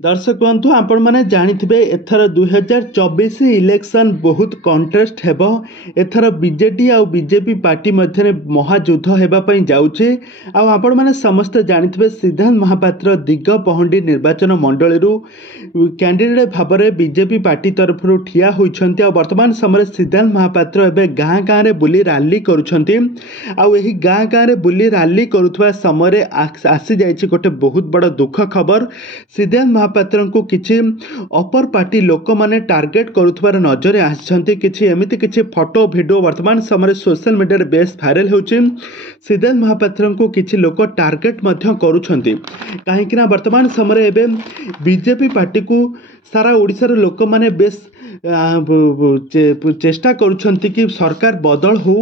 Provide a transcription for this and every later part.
दर्शक बंधु आपण मैंने जानिथिबे एथर 2024 इलेक्शन बहुत कंटेस्ट हेबो। एथर बीजेडी आ बीजेपी पार्टी मध्य महायुद्ध हेबा पई जाउछे। आ आपण मैंने समस्त जानिथिबे सिद्धांत महापात्र दिगपहंडी निर्वाचन मंडली कैंडिडेट भाव में बीजेपी पार्टी तरफ ठिया होइछन्ती। आ वर्तमान समय सिद्धांत महापात्र एबे गाँ गाँ रे बुली रैली करुछन्ती। आ एही गाँ गाँ रे बुली रैली करुथबा समय आसी जाइछि गोटे बहुत बड़ दुख खबर। सिद्धांत महापात्र को किछि अपर पार्टी लोक माने टार्गेट करुथबार नजर आछन्ती। किछि एमिति किछि फोटो वीडियो वर्तमान समय सोशल मीडिया रे बेस वायरल होछि। सिद्धांत महापात्र को किछि लोक टार्गेट मध्य करुछन्ती काहेकि ना वर्तमान समय एबे बीजेपी पार्टी को सारा ओडिसा रे लोक माने बेस चेष्टा करुछन्ती कि सरकार बदल हो,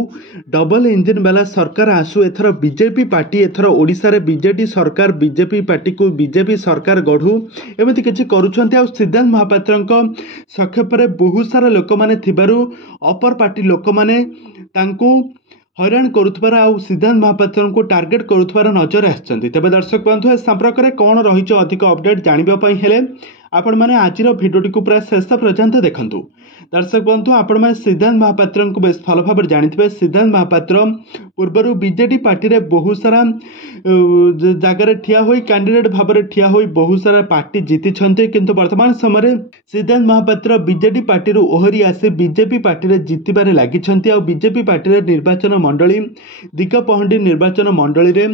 डबल इंजिन वाला सरकार आसु। एथर बीजेपी पार्टी एथर ओडिसा रे बीजेडी सरकार बीजेपी पार्टी को बीजेपी सरकार गढ़ू एमती किछि करुछन्ती। आ सिद्धांत महापात्रଙ୍କ सक्षेपरे बहुत सारा लोक माने थिबारु अपर पार्टी लोक माने तांको हैरान करुथबार आ सिद्धांत महापात्र को टार्गेट करुथबार नजर आछन्ती। तबे दर्शक बंधु ए संपर्क में कौन रही अधिक अपडेट जानिबा पई हेले आपण माने आजिर भिडियोटी को पूरा शेष पर्यंत देखंतु। दर्शक बंधु आपण माने सिद्धांत महापात्र को बेस भल भाव जानिथिबे। सिद्धांत महापात्र पूर्वर बीजेडी पार्टी रे बहुत सारा जगह ठिया होई कैंडिडेट भाव में ठिया होई बहुत सारा पार्टी जीति छन्ते। किंतु वर्तमान समय सिद्धांत महापात्र बीजेडी पार्टी रो ओहरी आसे बीजेपी पार्टी रे जीतिबारे लागि छन्ते। आ बीजेपी पार्टी रे निर्वाचन मंडली दिगपहंडी निर्वाचन मंडली रे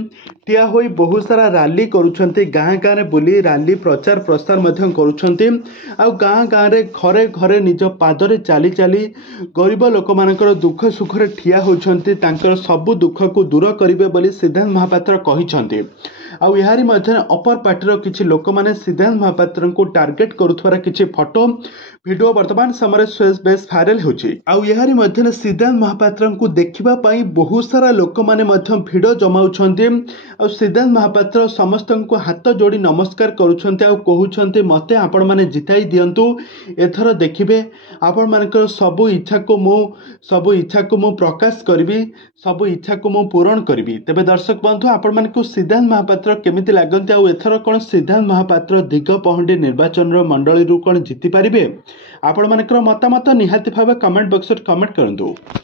ठिया होई बहुत सारा रैली करुछन्ते। गाँ गाँ रे बुली रैली प्रचार प्रसार मध्य करुछन्ते। आ गाँ गाँ रे घरे घरे निज पादरे चाली चाली गरीब लोक मानकर दुख सुख रे ठिया होछन्ते। तांकर सब दुख को दूर करिवे बोली सिद्धांत महापात्र कहिछन्ते। आउ यारी मध्य अपर पार्टी किछि लोक माने सिद्धांत महापात्र को टार्गेट करुथबार किछि फोटो वीडियो वर्तमान समय बेस वायरल होछि। आउ यारी मध्य सिद्धांत महापात्र को देखिबा पई बहुत सारा लोक माने मध्य भिड़ जमाउछन्ते। आउ सिद्धांत महापात्र समस्त को हाथ जोड़ी नमस्कार करुछन्ते। आउ कहउछन्ते मते आपण माने जिताई दियंतु। एथर देखिबे आपण मानकर सब इच्छा को मु प्रकाश करबी, सब इच्छा को मु पूरण करबी। तबे दर्शक बंधु आपण मानकु सिद्धांत महापात्र केमिति लागंती? आउ एथर कोन सिद्धांत महापात्र दिगपहंडी निर्वाचन मंडली रु कोन जीति पारिबे? आपण मानकर मतामत निहाती भाव कमेंट बॉक्स रे कमेंट करंतु।